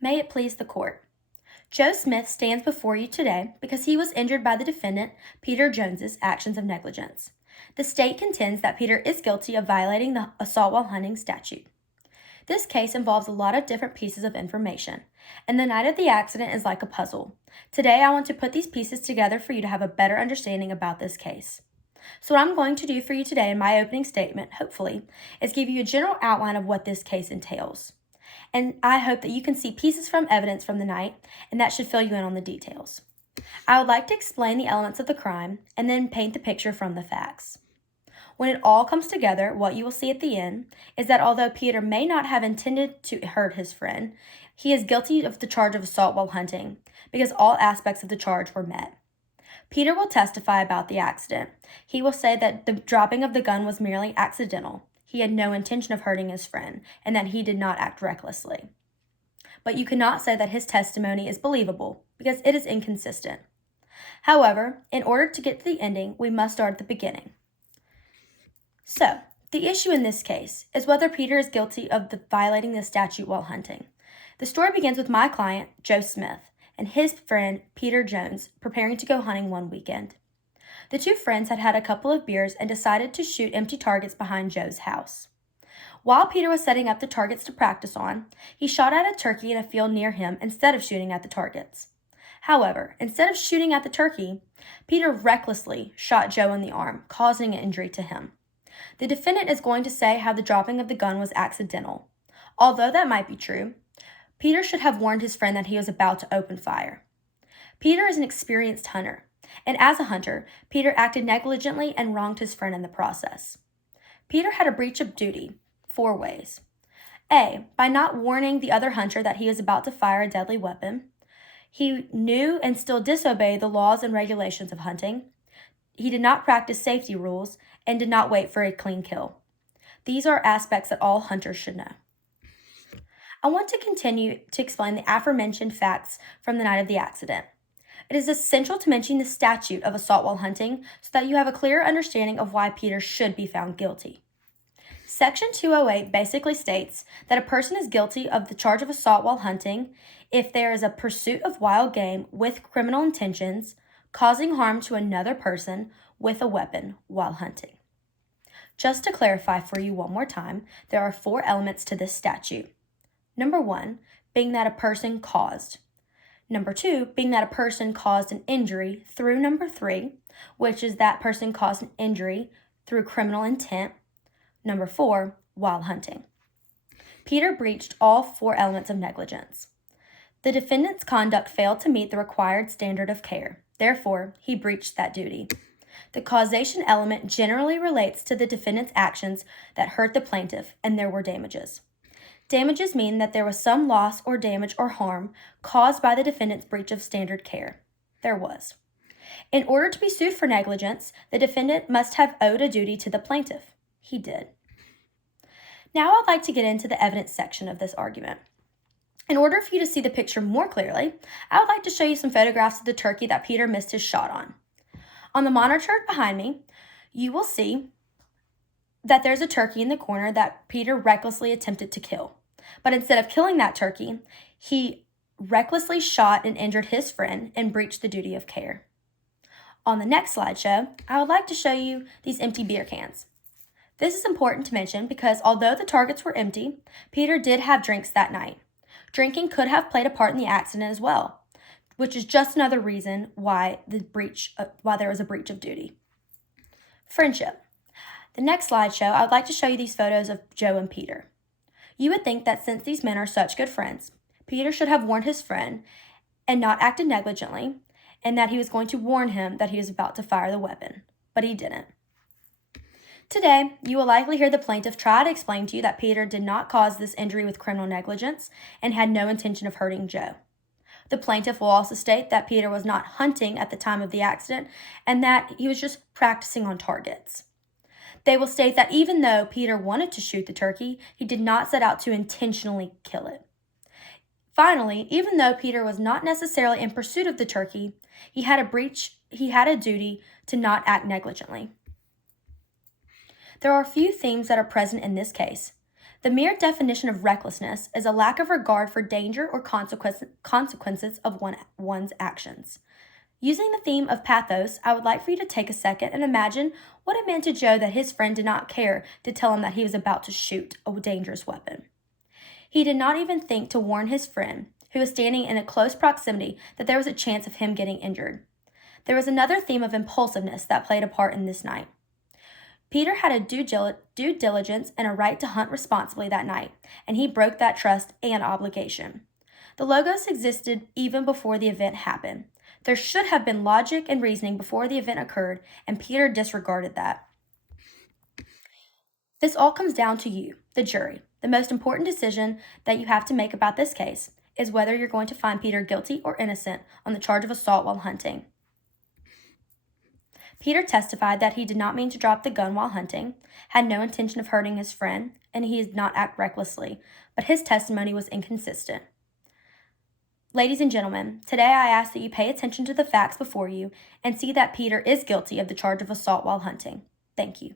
May it please the court. Joe Smith stands before you today because he was injured by the defendant, Peter Jones's actions of negligence. The state contends that Peter is guilty of violating the assault while hunting statute. This case involves a lot of different pieces of information, and the night of the accident is like a puzzle. Today, I want to put these pieces together for you to have a better understanding about this case. So what I'm going to do for you today in my opening statement, hopefully, is give you a general outline of what this case entails. And I hope that you can see pieces from evidence from the night, and that should fill you in on the details. I would like to explain the elements of the crime and then paint the picture from the facts. When it all comes together, what you will see at the end is that although Peter may not have intended to hurt his friend, he is guilty of the charge of assault while hunting because all aspects of the charge were met. Peter will testify about the accident. He will say that the dropping of the gun was merely accidental. He had no intention of hurting his friend and that he did not act recklessly. But you cannot say that his testimony is believable because it is inconsistent. However, in order to get to the ending, we must start at the beginning. So, the issue in this case is whether Peter is guilty of violating the statute while hunting. The story begins with my client, Joe Smith, and his friend, Peter Jones, preparing to go hunting one weekend. The two friends had had a couple of beers and decided to shoot empty targets behind Joe's house. While Peter was setting up the targets to practice on, he shot at a turkey in a field near him instead of shooting at the targets. However, instead of shooting at the turkey, Peter recklessly shot Joe in the arm, causing an injury to him. The defendant is going to say how the dropping of the gun was accidental. Although that might be true, Peter should have warned his friend that he was about to open fire. Peter is an experienced hunter, and as a hunter, Peter acted negligently and wronged his friend in the process. Peter had a breach of duty 4 ways. A, by not warning the other hunter that he was about to fire a deadly weapon. He knew and still disobeyed the laws and regulations of hunting. He did not practice safety rules and did not wait for a clean kill. These are aspects that all hunters should know. I want to continue to explain the aforementioned facts from the night of the accident. It is essential to mention the statute of assault while hunting so that you have a clear understanding of why Peter should be found guilty. Section 208 basically states that a person is guilty of the charge of assault while hunting if there is a pursuit of wild game with criminal intentions, causing harm to another person with a weapon while hunting. Just to clarify for you one more time, there are 4 elements to this statute. Number 1, being that a person caused. Number 2, being that a person caused an injury through number 3, which is that person caused an injury through criminal intent. Number 4, while hunting. Peter breached all 4 elements of negligence. The defendant's conduct failed to meet the required standard of care. Therefore, he breached that duty. The causation element generally relates to the defendant's actions that hurt the plaintiff, and there were damages. Damages mean that there was some loss or damage or harm caused by the defendant's breach of standard care. There was. In order to be sued for negligence, the defendant must have owed a duty to the plaintiff. He did. Now I'd like to get into the evidence section of this argument. In order for you to see the picture more clearly, I would like to show you some photographs of the turkey that Peter missed his shot on. On the monitor behind me, you will see that there's a turkey in the corner that Peter recklessly attempted to kill. But instead of killing that turkey, he recklessly shot and injured his friend and breached the duty of care. On the next slideshow, I would like to show you these empty beer cans. This is important to mention because although the targets were empty, Peter did have drinks that night. Drinking could have played a part in the accident as well, which is just another reason why there was a breach of duty. Friendship. The next slideshow, I would like to show you these photos of Joe and Peter. You would think that since these men are such good friends, Peter should have warned his friend and not acted negligently, and that he was going to warn him that he was about to fire the weapon, but he didn't. Today, you will likely hear the plaintiff try to explain to you that Peter did not cause this injury with criminal negligence and had no intention of hurting Joe. The plaintiff will also state that Peter was not hunting at the time of the accident and that he was just practicing on targets. They will state that even though Peter wanted to shoot the turkey, he did not set out to intentionally kill it. Finally, even though Peter was not necessarily in pursuit of the turkey, he had a duty to not act negligently. There are a few themes that are present in this case. The mere definition of recklessness is a lack of regard for danger or consequences of one's actions. Using the theme of pathos, I would like for you to take a second and imagine what it meant to Joe that his friend did not care to tell him that he was about to shoot a dangerous weapon. He did not even think to warn his friend, who was standing in a close proximity, that there was a chance of him getting injured. There was another theme of impulsiveness that played a part in this night. Peter had a due diligence and a right to hunt responsibly that night, and he broke that trust and obligation. The Logos existed even before the event happened. There should have been logic and reasoning before the event occurred, and Peter disregarded that. This all comes down to you, the jury. The most important decision that you have to make about this case is whether you're going to find Peter guilty or innocent on the charge of assault while hunting. Peter testified that he did not mean to drop the gun while hunting, had no intention of hurting his friend, and he did not act recklessly, but his testimony was inconsistent. Ladies and gentlemen, today I ask that you pay attention to the facts before you and see that Peter is guilty of the charge of assault while hunting. Thank you.